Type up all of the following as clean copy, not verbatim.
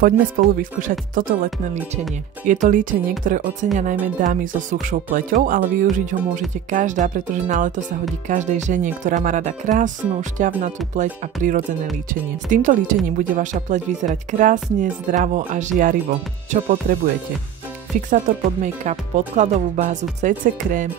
Poďme spolu vyskúšať toto letné líčenie. Je to líčenie, ktoré ocenia najmä dámy so suchšou pleťou, ale využiť ho môžete každá, pretože na leto sa hodí každej žene, ktorá má rada krásnu, šťavnatú pleť a prirodzené líčenie. S týmto líčením bude vaša pleť vyzerať krásne, zdravo a žiarivo. Čo potrebujete? Fixátor pod make-up, podkladovú bázu, CC krém,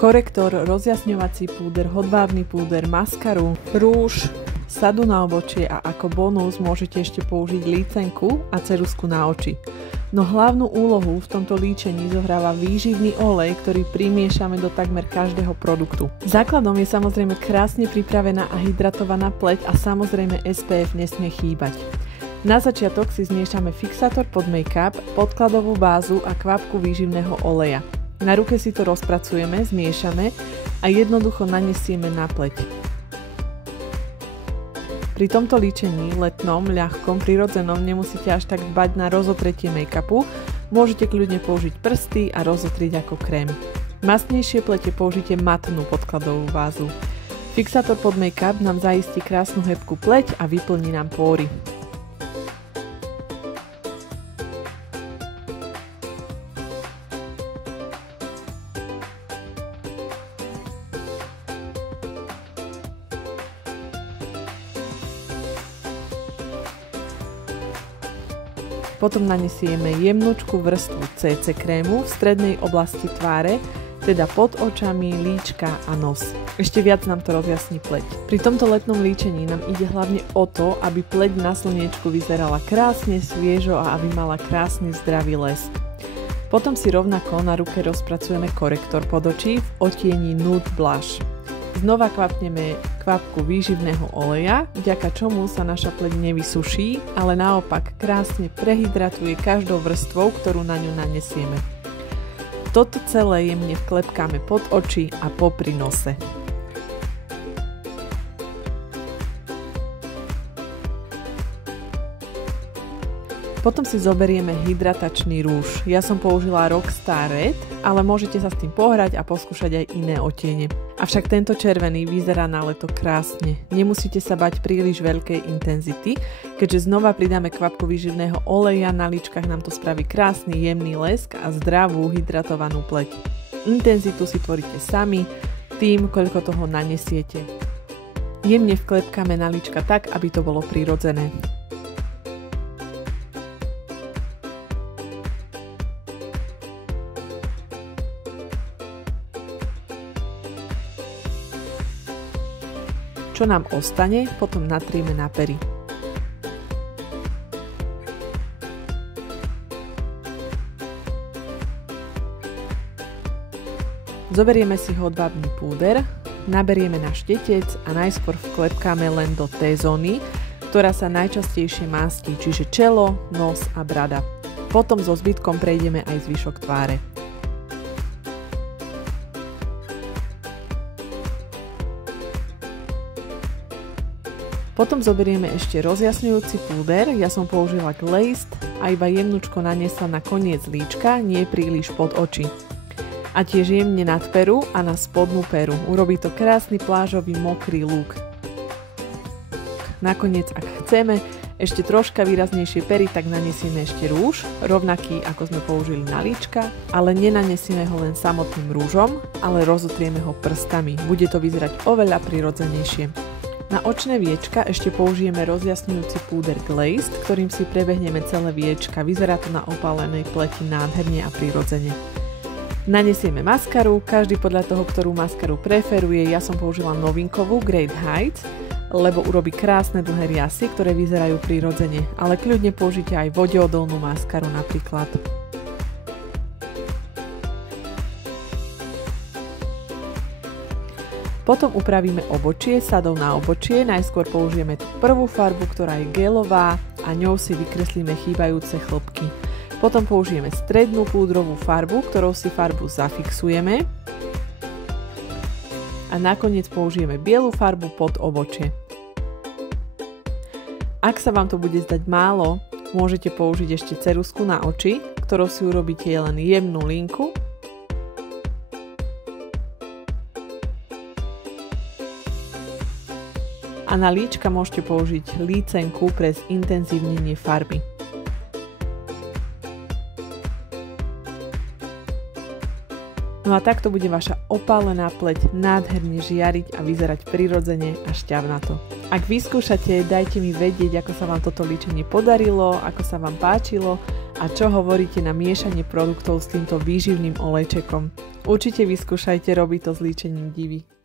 korektor, rozjasňovací púder, hodvábny púder, maskaru, rúž, sadu na obočie a ako bonus môžete ešte použiť lícenku a ceruzku na oči. No hlavnú úlohu v tomto líčení zohráva výživný olej, ktorý primiešame do takmer každého produktu. Základom je samozrejme krásne pripravená a hydratovaná pleť a samozrejme SPF nesmie chýbať. Na začiatok si zmiešame fixátor pod make-up, podkladovú bázu a kvapku výživného oleja. Na ruke si to rozpracujeme, zmiešame a jednoducho nanesieme na pleť. Pri tomto líčení, letnom, ľahkom, prirodzenom, nemusíte až tak dbať na rozotretie make-upu, môžete kľudne použiť prsty a rozotrieť ako krém. Mastnejšie plete použite matnú podkladovú bázu. Fixátor pod make-up nám zaistí krásnu hebkú pleť a vyplní nám póry. Potom nanesieme jemnúčku vrstvu CC krému v strednej oblasti tváre, teda pod očami, líčka a nos. Ešte viac nám to rozjasní pleť. Pri tomto letnom líčení nám ide hlavne o to, aby pleť na slniečku vyzerala krásne, sviežo a aby mala krásny zdravý lesk. Potom si rovnako na ruke rozpracujeme korektor pod očí v odtieni Nude Blush. Znova kvapneme kvapku výživného oleja, vďaka čomu sa naša pleť nevysuší, ale naopak krásne prehydratuje každou vrstvou, ktorú na ňu nanesieme. Toto celé jemne vklepkáme pod oči a popri nose. Potom si zoberieme hydratačný rúž. Ja som použila Rockstar Red, ale môžete sa s tým pohrať a poskúšať aj iné odtiene. Avšak tento červený vyzerá na leto krásne. Nemusíte sa bať príliš veľkej intenzity, keďže znova pridáme kvapku výživného oleja, na líčkach nám to spraví krásny jemný lesk a zdravú hydratovanú pleť. Intenzitu si tvoríte sami, tým, koľko toho nanesiete. Jemne vklepkáme na líčka tak, aby to bolo prirodzené. Čo nám ostane, potom natrieme na pery. Zoberieme si hodvábny púder, naberieme na štetec a najskôr vklepkáme len do T-zóny, ktorá sa najčastejšie mástí, čiže čelo, nos a brada. Potom so zbytkom prejdeme aj zvyšok tváre. Potom zoberieme ešte rozjasňujúci púder, ja som použila Glazed a iba jemnúčko naniesla na koniec líčka, nie príliš pod oči. A tiež jemne nad peru a na spodnú peru. Urobí to krásny plážový mokrý look. Nakoniec, ak chceme ešte troška výraznejšie pery, tak nanesieme ešte rúž, rovnaký ako sme použili na líčka, ale nenanesieme ho len samotným rúžom, ale rozotrieme ho prstami. Bude to vyzerať oveľa prirodzenejšie. Na očné viečka ešte použijeme rozjasňujúci púder Glazed, ktorým si prebehneme celé viečka. Vyzerá to na opálenej pleti nádherne a prirodzene. Nanesieme maskaru, každý podľa toho, ktorú maskaru preferuje. Ja som použila novinkovú Great Heights, lebo urobí krásne dlhé riasy, ktoré vyzerajú prirodzene, ale kľudne použite aj vodeodolnú maskaru napríklad. Potom upravíme obočie sadou na obočie, najskôr použijeme tú prvú farbu, ktorá je gelová a ňou si vykreslíme chýbajúce chlopky. Potom použijeme strednú púdrovú farbu, ktorou si farbu zafixujeme a nakoniec použijeme bielu farbu pod obočie. Ak sa vám to bude zdať málo, môžete použiť ešte ceruzku na oči, ktorou si urobíte len jemnú linku. A na líčka môžete použiť lícenku pre zintenzívnenie farby. No a takto bude vaša opálená pleť nádherne žiariť a vyzerať prirodzene a šťavnato. Ak vyskúšate, dajte mi vedieť, ako sa vám toto líčenie podarilo, ako sa vám páčilo a čo hovoríte na miešanie produktov s týmto výživným olejčekom. Určite vyskúšajte, robí to s líčením divy.